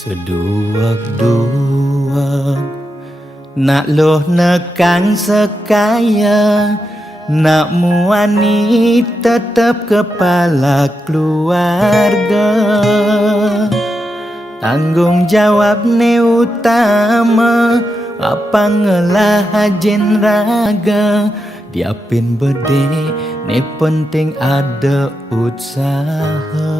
Seduak-duak nak loh nekang sekaya, nak muani tetap kepala keluarga. Tanggung jawab ne utama, apa ngelah hajen raga. Diapin bede ne penting ada usaha.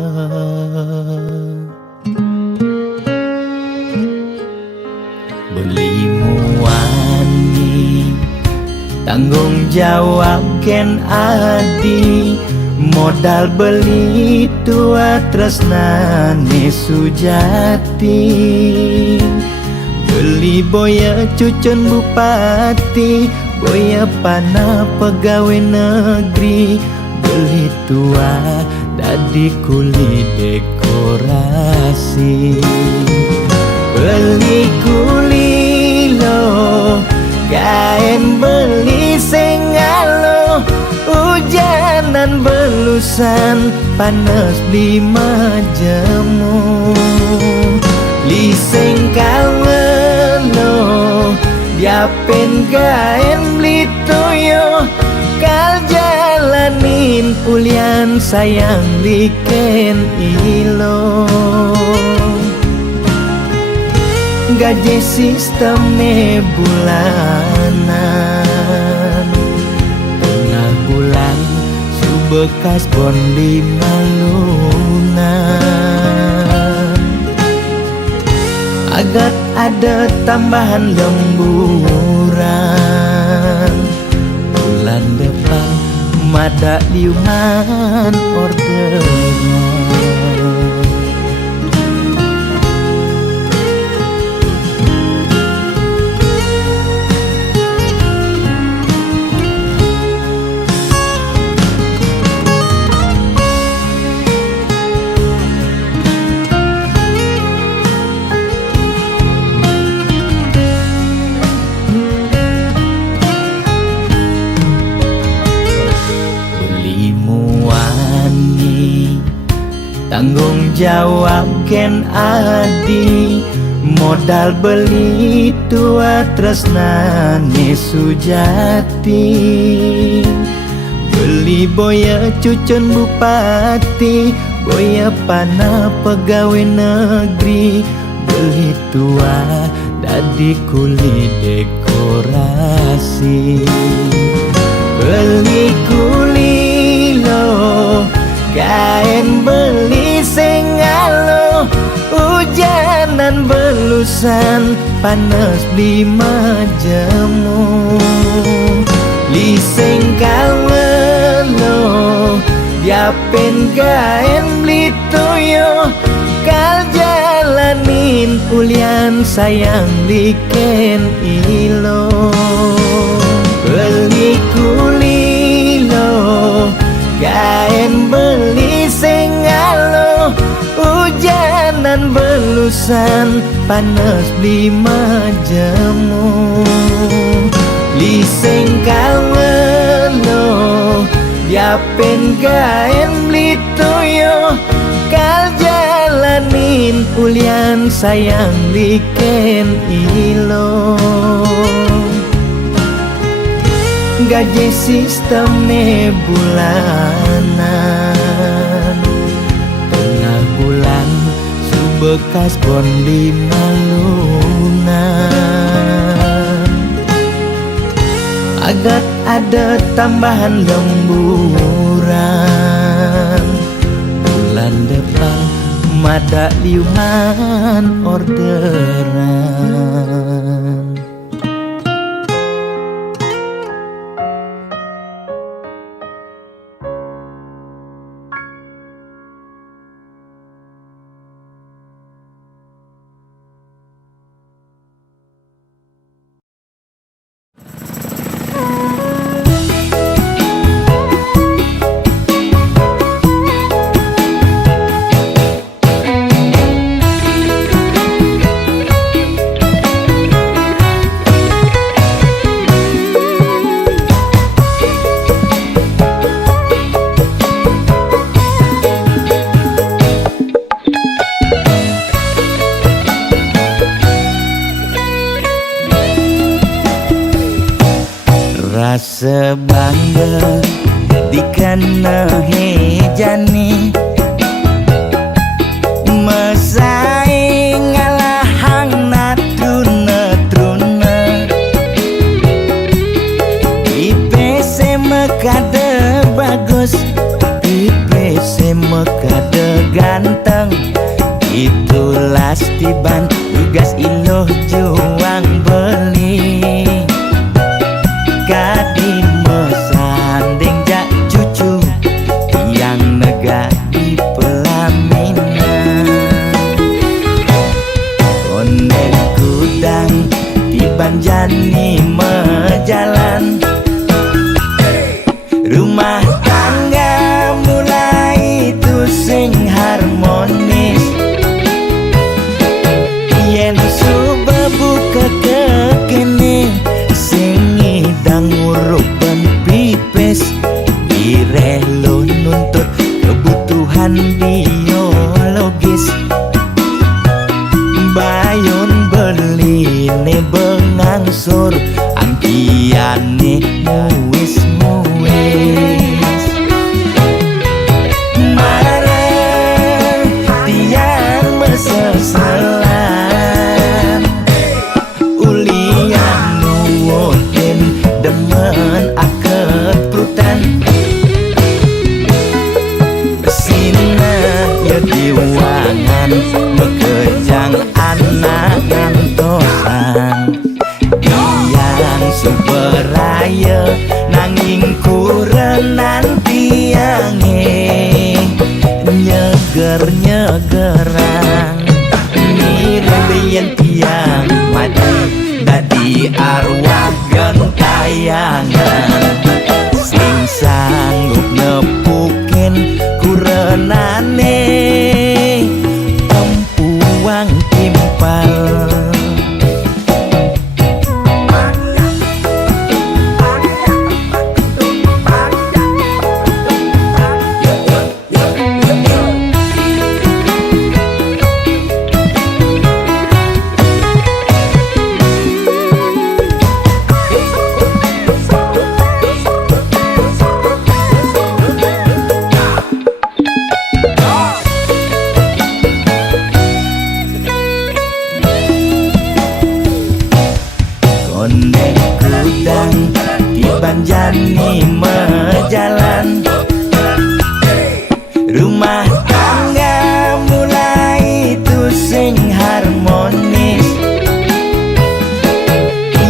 Beli muani tanggung jawab ken adi, modal beli tua tresnane sujati. Beli boya cucun bupati, boya pana pegawai negeri. Beli tua dadi kuli dekorasi. Beli kuli lo, kain beli sengalo. Hujanan belusan, panas beli majemu. Li sengkalo, diapin kain beli toyo. Kal jalanin pulian sayang liken ilo. Gaji sistemnya bulanan, tengah bulan subekas bon di malungan. Agar ada tambahan lemburan, bulan depan mada liuman ordernya. Tanggung jawab ken adi, modal beli tua tresnane sujati. Beli boya cucun bupati, boya pana pegawai negeri. Beli tua dadi kuli dekorasi. Beli kuli lo, kain beli sengalo. Hujanan belusan, panas beli majemu. Li sengkalo, diapin kain beli toyo. Kal jalanin pulian sayang liken ilo. Beli kuli lo, kain beli sengalo. Hujanan belusan, panas beli majemu. Li sengkalo, diapin kain beli toyo. Kal jalanin pulian sayang liken ilo. Gaji sistemnya bulanan, tengah bulan subekas bon di malungan. Agar ada tambahan lemburan, bulan depan mada liuman orderan. sebangga dikena hejani mesaing ngalahang natruna IPC mekade bagus IPC mekade ganteng itulah tiban tugas iloh juang beli kadi mesanding jak cucu yang nega di pelaminan konden kudang tiban jani mejalan rumah tangga mulai tusing harmonis yen suba buka kekene sing ngidang nguruk ban pipis direlo nuntut kebutuhan biologis bayon beli ne bengangsur angkiane muis marah tiang mesesalan ulian nuwotin demen akep prutan sina ya diwangan bekejang anak ngantosan yang superaya nanging kurenan tiange nyeger-nyegerang mirembeyen tiang mati dadi arwah gentayangan sing sanggup nepukin kurenane empuang timpal konden kudang tiban jani mejalan rumah tangga mulai tusing harmonis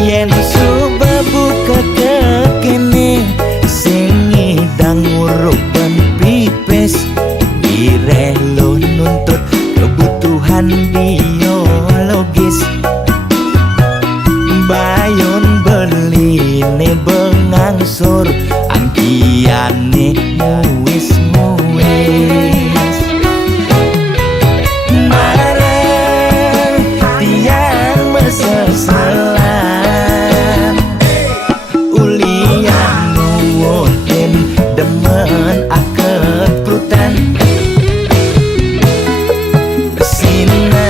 yen suba buka kekene sing ngidang nguruk ban pipis direlo nuntut kebutuhan biologis bayon beli ne bengangsur angkiane muis marah tiang mesesalan ulian nuwotin demen akep prutan sina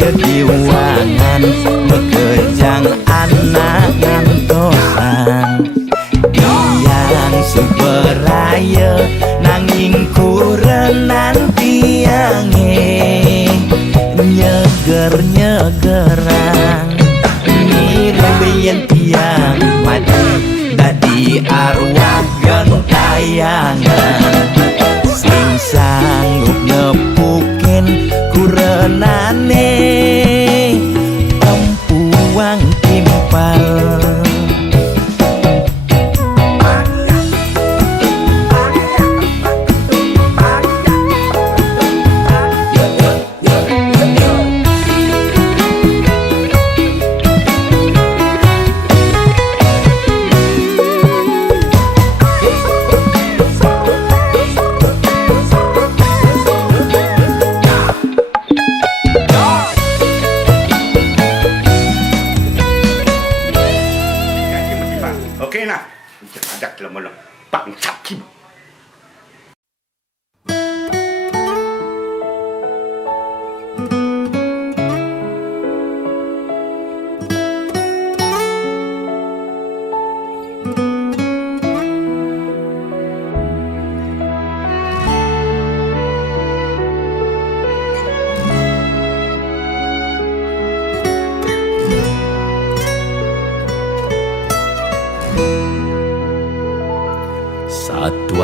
ya diwangan bekejang anak ngantosan yang superaya nanging kurenan tiange nyeger-nyegerang mirembeyen tiang mati dadi arwah gentayangan sing sanggup nepukin kurenane empuang timpal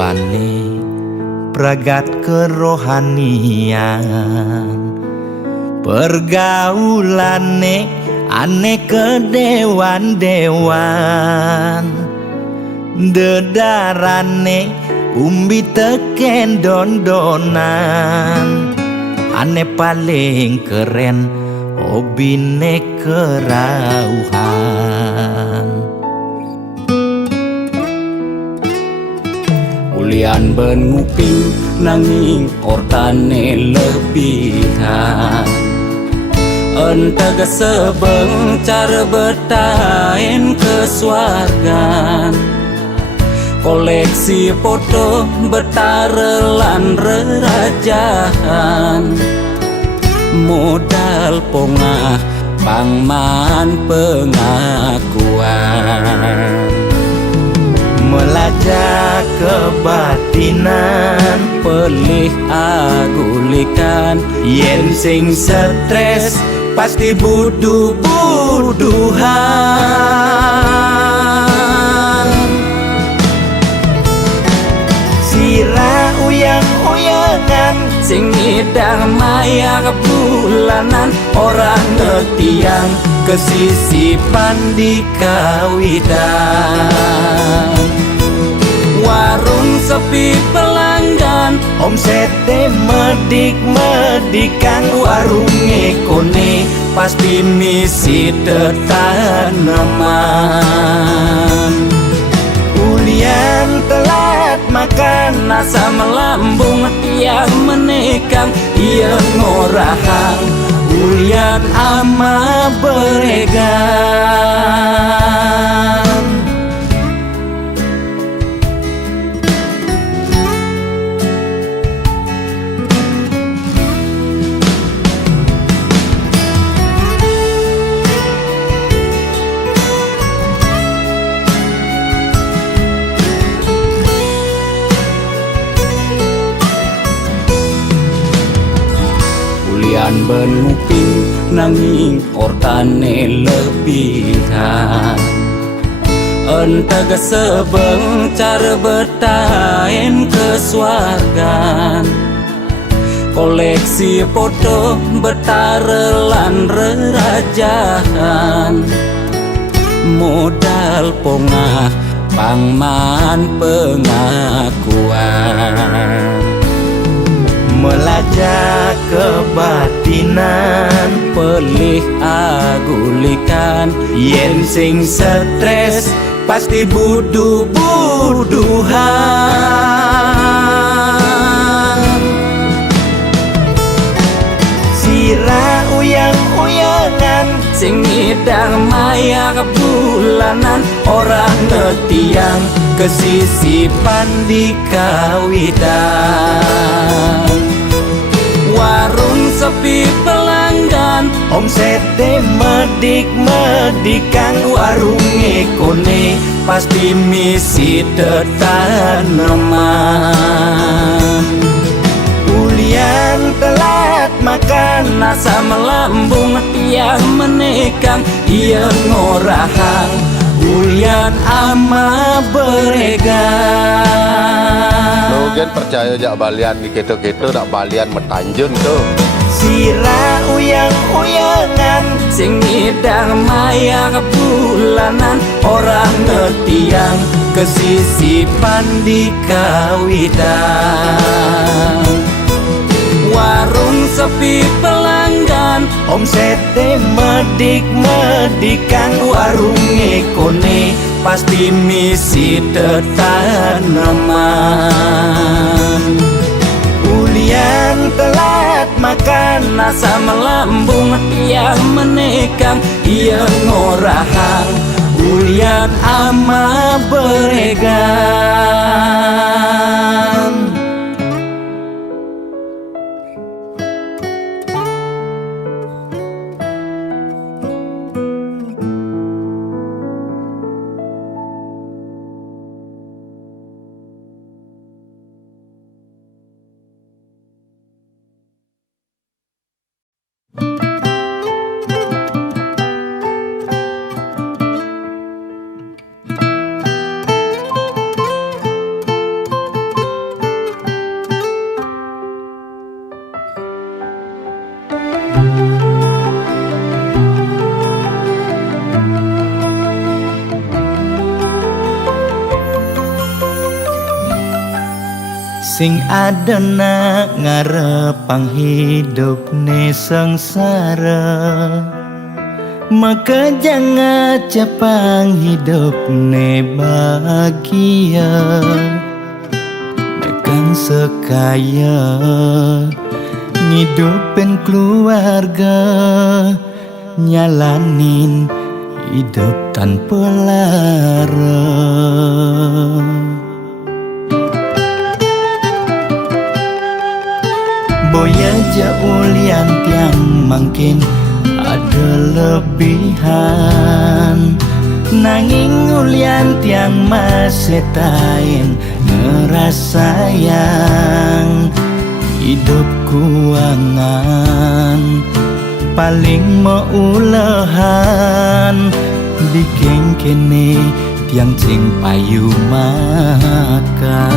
dewane pragat kerohanian, pergaulane aneh kedewan-dewan, dedarane umbi teken don-donan, aneh paling keren hobine kerauhan. Ulian ben nguping nanging ortane lebihan, entega sebeng cara bertain kesuargan, koleksi foto betarelan rerajahan, modal pongah pangman pengakuan, melajak kebatinan, pelih agulikan, yen sing stres pasti buduh-buduhan. Sira uyang-uyangan, sing ngidang maya bulanan, orang ngetiang kesisipan di kawitan. Warung sepi pelanggan, omsete medik-medikan, warung ngekone pasti misi tetaneman. ulian telat makan, Nasa melambung tiang menekang, ia ngorahang ulian ama beregan. Ulian ben nguping nanging ortane lebihan, entega sebeng cara bertain kesuargan, koleksi foto betarelan rerajahan, modal pongah pangman pengakuan, melajak kebatinan, pelih agulikan, yen sing stres pasti buduh-buduhan. Sira uyang-uyangan, sing ngidang maya bulanan, orang ngetiang kesisipan di kawitan. Warung sepi pelanggan, omsete medik-medikan, warung ngekone pasti misi tetaneman. ulian telat makan, Nasa melambung tiang menekang, ia ngorahang ulian ama beregan. Logan percaya jak balian di keto-keto nak balian metanjun tu. sira uyang-uyangan, Sing ngidang maya bulanan, orang ngetiang kesisipan di kawitan. Warung sepi pelanggan, omsete medik-medikan, warung ngekone pasti misi tetaneman. ulian telat makan, Nasa melambung tiang menekang, ia ngorahang ulian ama beregan. Sing adana ngarepang hidup ne sengsara, maka jangan cepang hidup ne bahagia. Dengan sekaya ngidupin keluarga, nyalanin hidup tanpa lara. Boya jaulian tiang mungkin ada lebihan, nanging ulian tiang masih tain ngerasayang hidup kuangan paling meulehan bikin kene tiang cing payu makan.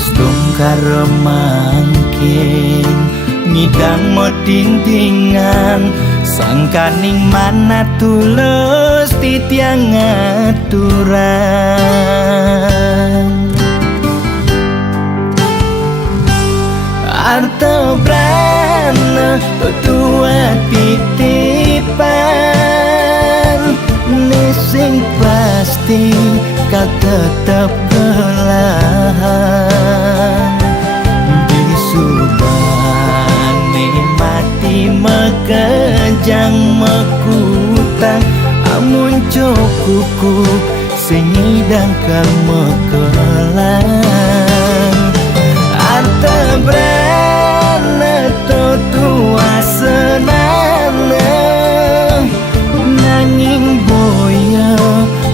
Astung karemangkin ngidang mo dindingan, sangkaning mana tulus titiang aturan. Arto brana tua titipan, nesing pasti kau tetap belahan. Disubani mati mekejang mekutang, amun cukuku singidang kemekelan. Anta brana tua senana, nanging boya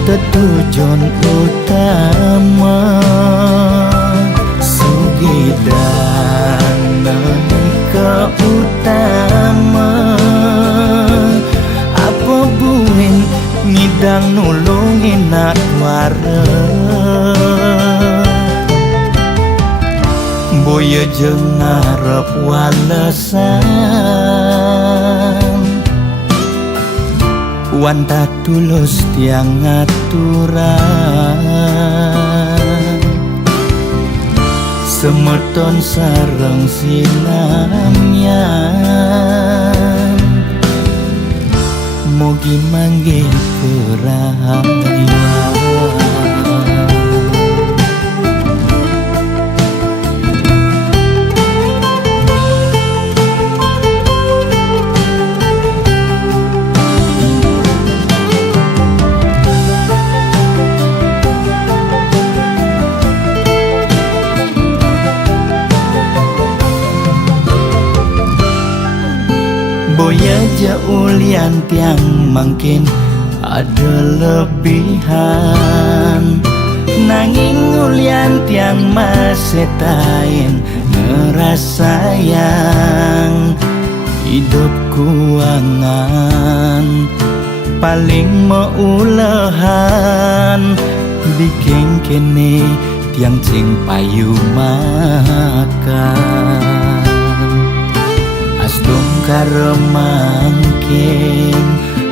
tetujuan utama. Sugidana nikah utama, apa buin ngidang nulungin atwara. Boya jeung ngarep walesan, wanta tulus tiang aturan. Semeton sareng sinamyan, mugi mangge kerahayan. Boya jaulian tiang mungkin ada lebihan, nanging ulian tiang masih tain ngerasayang hidup kuangan paling meulehan bikin kene tiang cing payu makan. Astung karemangkin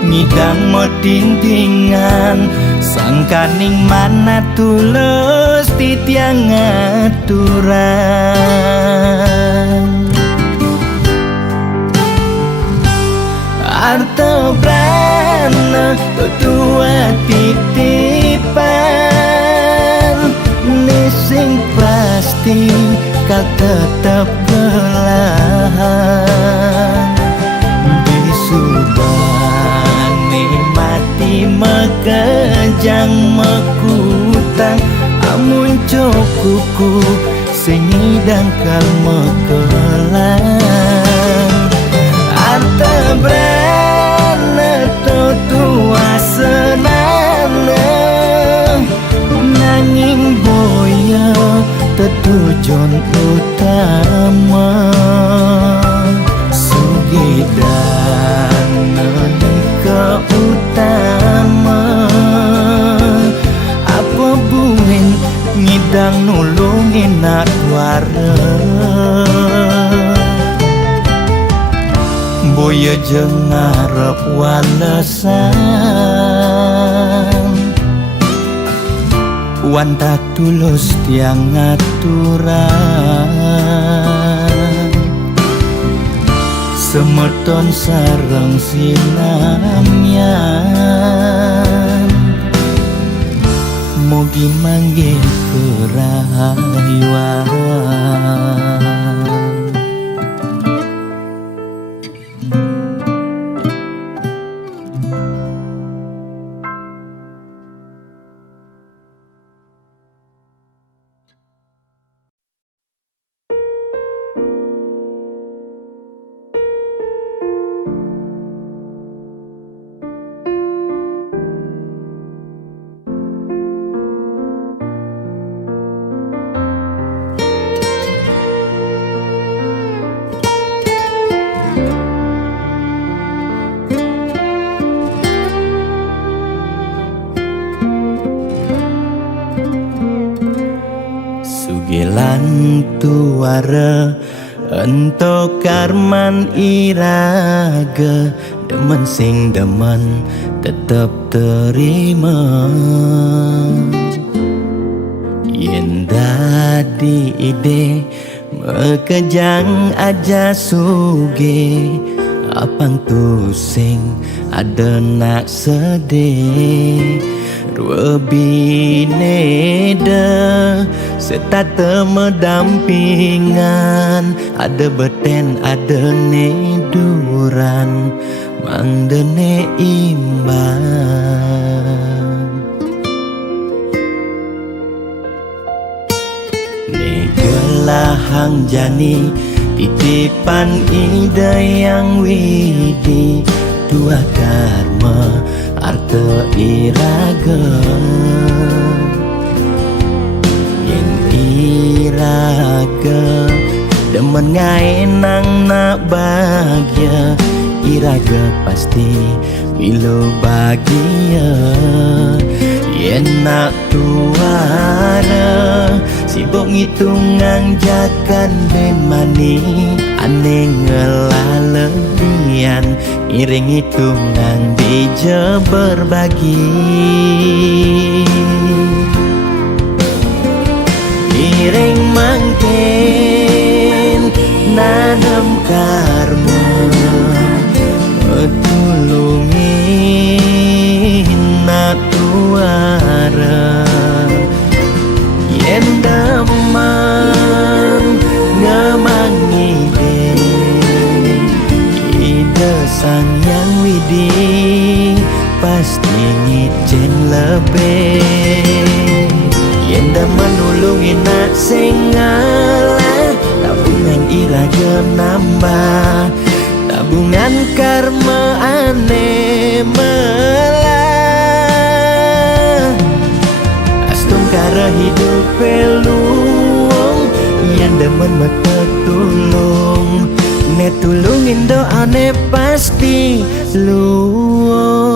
ngidang mo dindingan, sangkaning mana tulus titiang aturan. Arto brana tua titipan, nesing pasti kau tetap belahan. Disubani mati mekejang mekutang, amun cukuku singidang kal mekelan. Anta brana tua senana, nanging boya tetujuan utama. Sugidana nikah utama, apa buin ngidang nulungin atwara. Boya jeung ngarep walesan, wan tak tulus tiang aturan semeton sareng sinamyan mugi manggih kerayuan. Sugilan tuara ento karman iraga demen sing demen tetep terima yen dadi ide mekejang aja suge apang tusing ada nak sedih dua bineda serta medampingan ada beten ada neduran mangdene imbang negelahang jani titipan ide yang widi dua karma arta iraga yang iraga demen ngaenang nak bahagia iraga pasti milo bahagia yen nak tuara sibuk ngitungan jakan ben mani aneh ngelalebian iring hitungan bija berbagi iring mangken nanam karma tulungin nak tuara yen damang ngemangi ide sang yang widi pasti ngicen lebih yen daman nulungin nak sing ngalah tabungan iraga nambah tabungan karma aneh melah astung kara hidup peluang yang demen mata tulung ne tulungin doane pasti luang.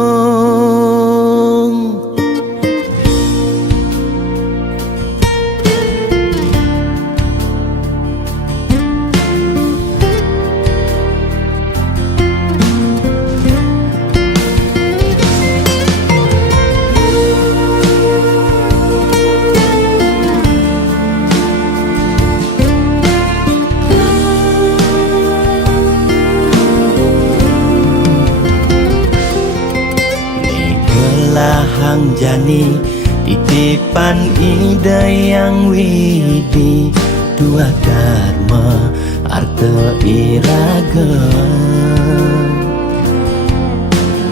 Hang jani titipan ide yang widi dua karma arta iraga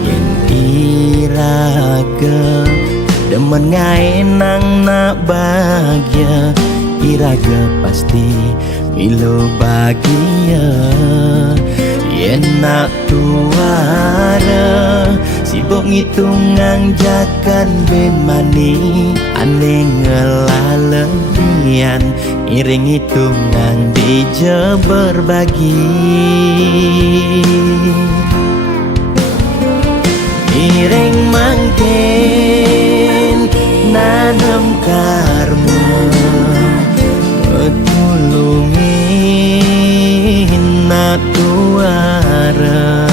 yang iraga demen ngaenang nak bahagia iraga pasti milo bahagia yen nak tuara sibuk ngitungan jakan ben mani aneh ngelalebian iring hitungan bija berbagi iring mangken nanam karma tulungin nak tuara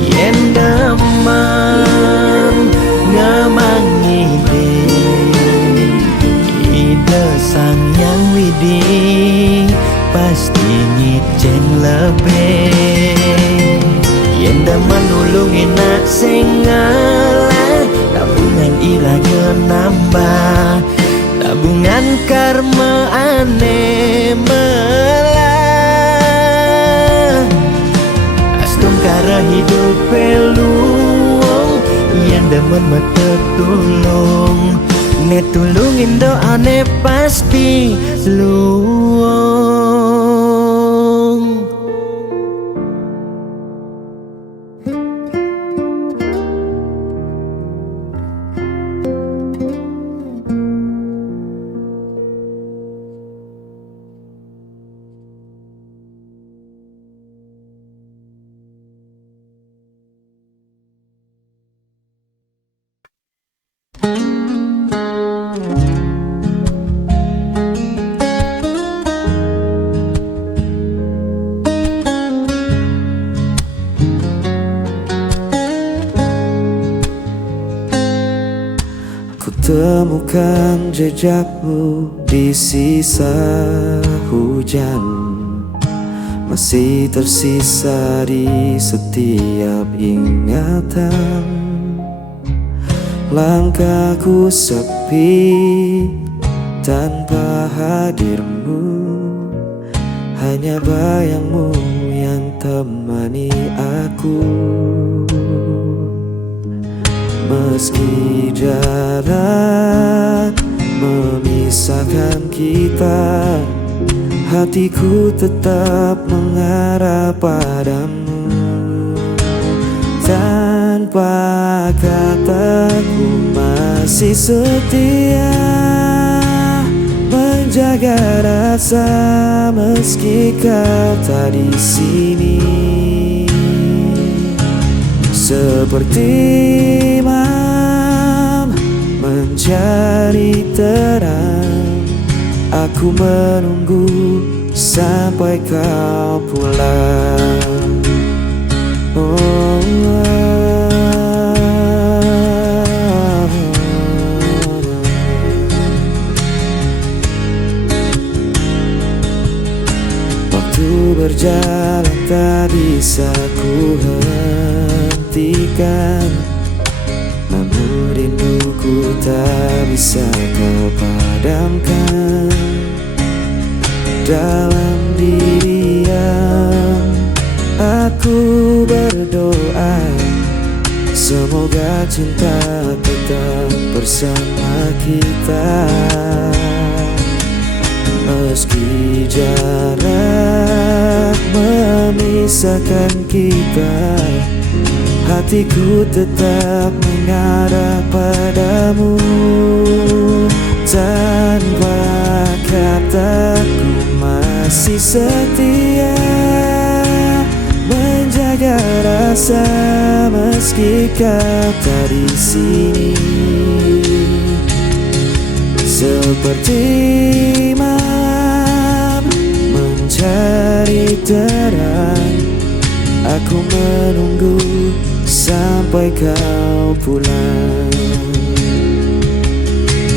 yen damang ngemangi pasti ngiceng lebih. Yen dah menulungi nak sing ngalah, tabungan iraga nambah, tabungan karma ane melah. Astung kara hidup peluang, yen demen mata tulung, ne tulungin doane pasti luang. Temukan jejakmu di sisa hujan, masih tersisa di setiap ingatan. Langkahku sepi tanpa hadirmu, hanya bayangmu yang temani aku. Meski jarak memisahkan kita, hatiku tetap mengarah padamu. Tanpa kataku masih setia menjaga rasa meski kau tak di sini. Seperti imam mencari terang, aku menunggu sampai kau pulang. Waktu berjalan tak bisa ku hentikan, namun rinduku tak bisa kau padamkan. Dalam diam aku berdoa, semoga cinta tetap bersama kita. Meski jarak memisahkan kita, hatiku tetap mengarah padamu. Tanpa kataku masih setia menjaga rasa meski kau tak di sini. Seperti imam mencari terang, aku menunggu sampai kau pulang.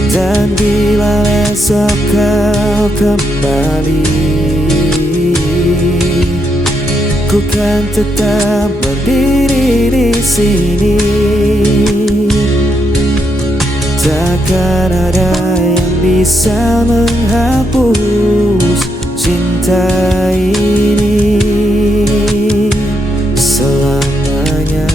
Dan bila esok kau kembali, ku kan tetap berdiri di sini. Takkan ada yang bisa menghapus cinta ini selamanya.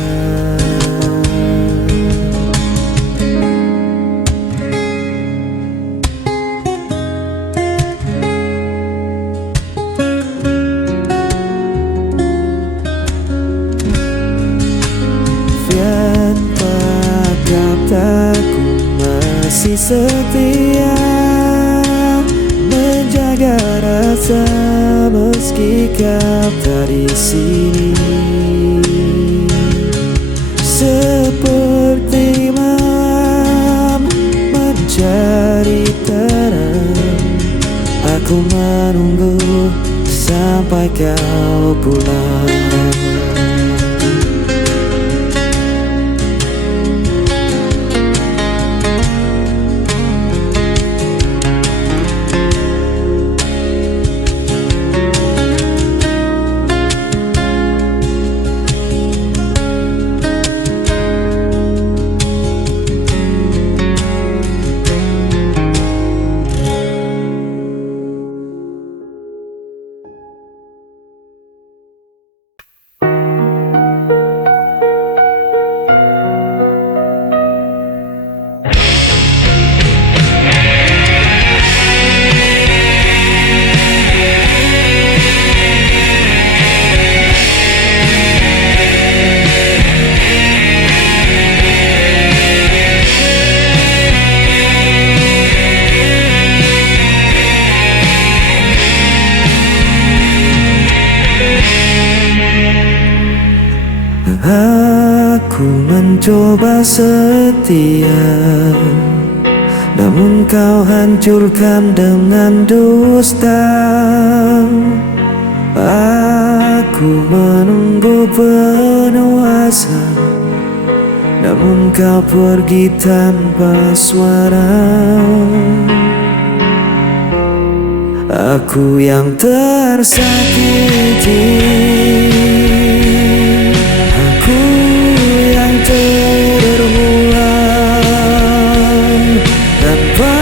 Tanpa kataku masih setia menjaga rasa meski kau tak di sini. Seperti malam mencari terang, aku menunggu sampai kau pulang. Aku mencoba setia, namun kau hancurkan dengan dusta. Aku menunggu penuh asa, namun kau pergi tanpa suara. Aku yang tersakiti, aku yang terbuang. Tanpa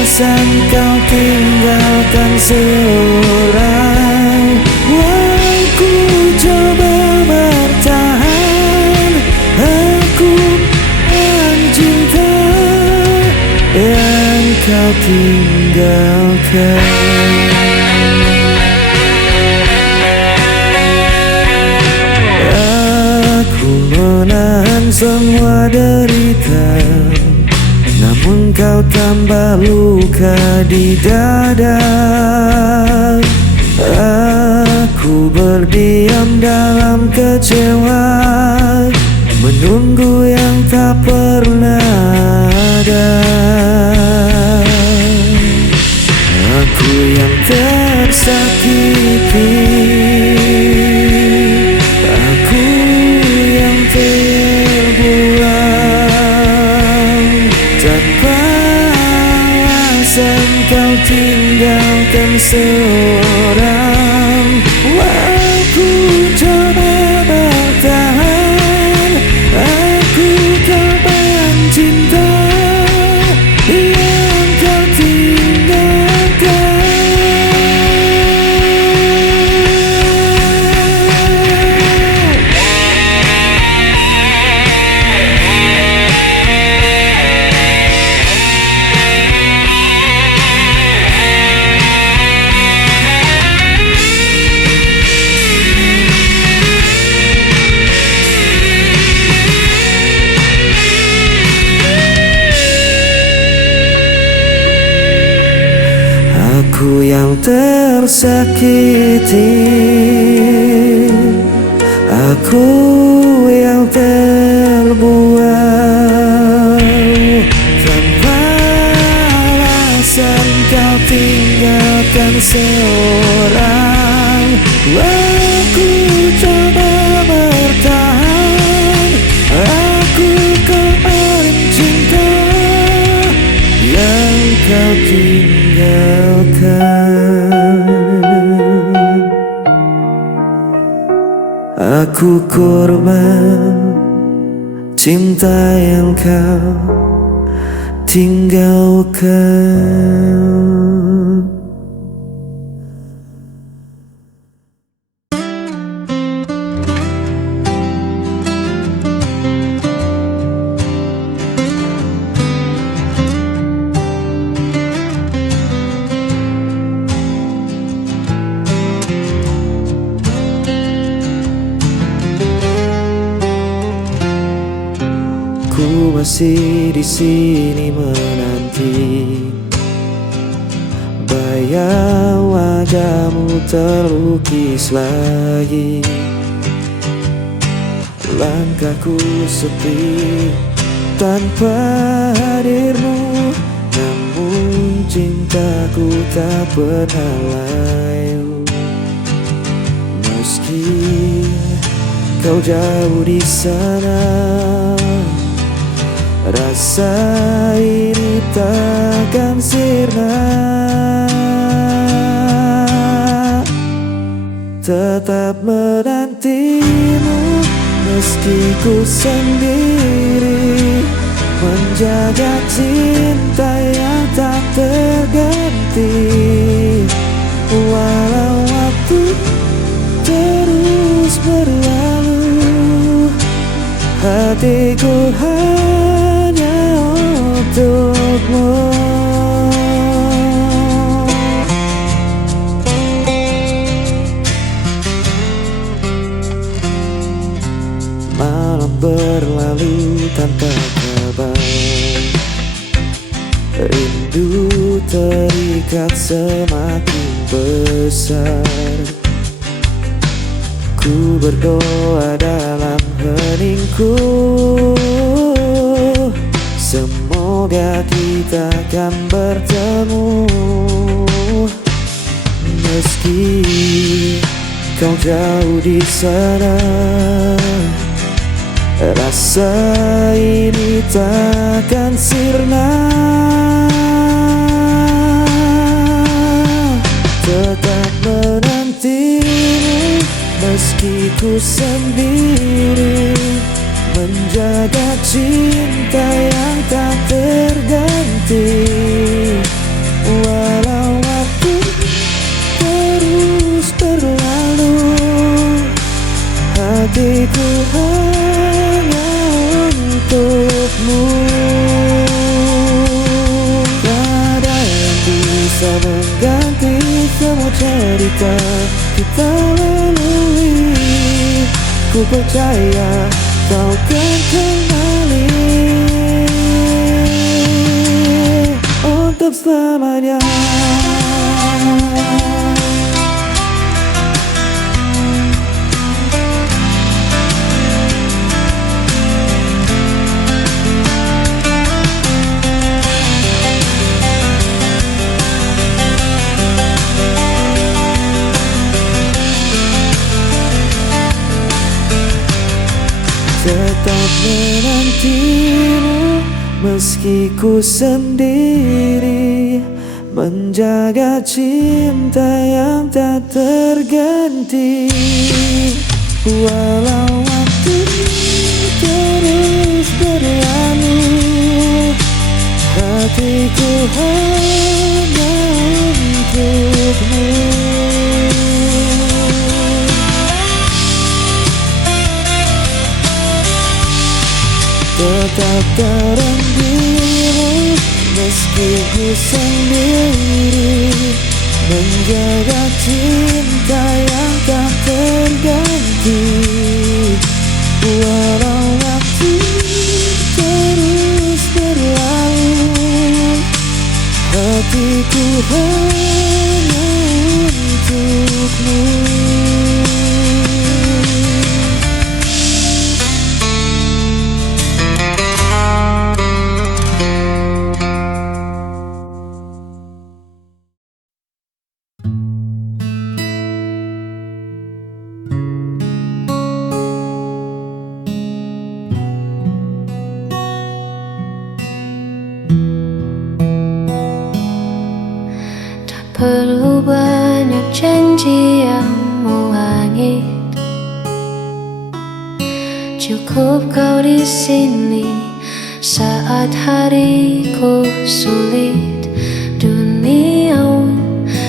alasan kau tinggalkan seorang. Aku coba bertahan, aku mencinta yang kau tinggalkan. Aku menahan semua derita, namun kau tambah luka di dada. Aku berdiam dalam kecewa, menunggu yang tak pernah ada. Aku yang tersakiti, aku yang terbuang. Tanpa alasan kau tinggalkan seorang. Aku coba bertahan, aku coba cinta yang kau tinggalkan. Aku yang tersakiti, aku yang terbuang. Tanpa alasan kau tinggalkan seorang. Aku coba bertahan, aku kembali cinta yang kau tinggalkan. Aku korban cinta yang kau tinggalkan. Ku masih di sini menanti, bayang wajahmu terlukis lagi. Langkahku sepi tanpa hadirmu, namun cintaku tak pernah layu. Meski kau jauh di sana, rasa ini takkan sirna. Tetap menantimu meski ku sendiri, menjaga cinta yang tak terganti. Walau waktu terus berlalu, hatiku hanya untukmu. Malam berlalu tanpa kabar, rindu terikat semakin besar. Ku berdoa dalam dalam heningku. Semoga kita akan bertemu, meski kau jauh di sana. Rasa ini takkan sirna. Tetap menantimu meski ku sendiri, menjaga cinta yang tak terganti. Walau waktu terus berlalu, hatiku hanya untukmu. Tak ada yang bisa mengganti semua cerita kita lalui. Ku percaya kau kan kembali untuk selamanya. Tetap menantimu meski ku sendiri, menjaga cinta yang tak terganti. Walau waktu terus berlalu, hatiku hanya untukmu. Tetap terenggiru meski ku sendiri, menjaga cinta yang tak terganti. Walau waktu terus berlalu, hatiku hanya untukmu. Perlu banyak janji yang mewangit, cukup kau di sini saat hariku sulit. Dunia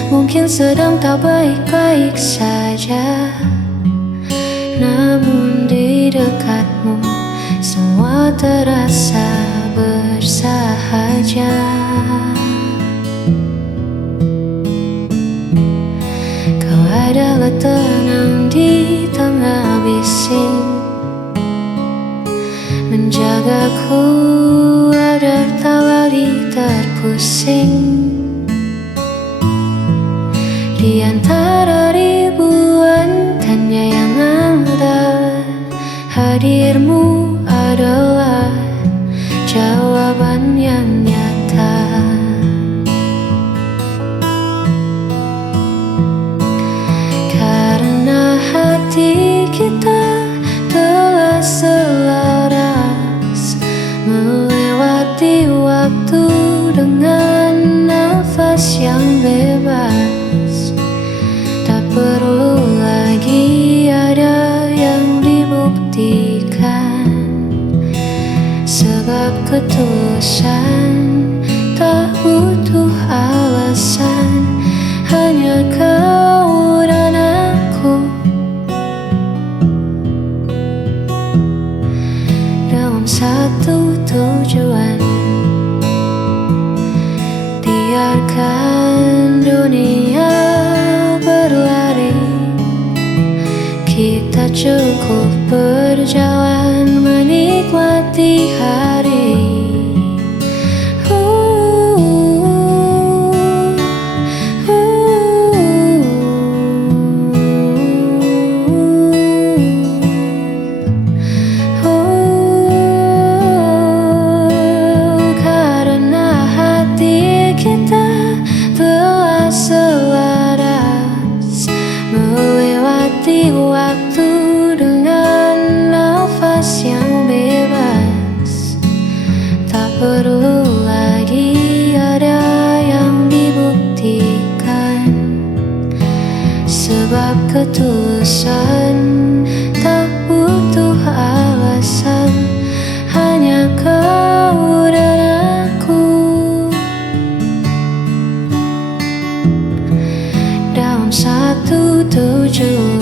mungkin sedang tak baik-baik saja, namun di dekatmu semua terasa bersahaja. Adalah tenang di tengah bising, menjagaku agar tak lagi terpusing. Di antara ribuan tanya yang ada, hadirmu adalah jawaban yang nyata. Hati kita telah selaras melewati waktu dengan nafas yang bebas. Tak perlu lagi ada yang dibuktikan, sebab ketulusan tak butuh alasan. Hanya kau dan aku dalam satu tujuan. Biarkan dunia berlari, kita cukup berjalan menikmati hari. menikmati waktu dengan nafas yang bebas. Tak perlu lagi ada yang dibuktikan, sebab ketulusan tak butuh alasan, hanya kau dan aku. Dalam satu tujuan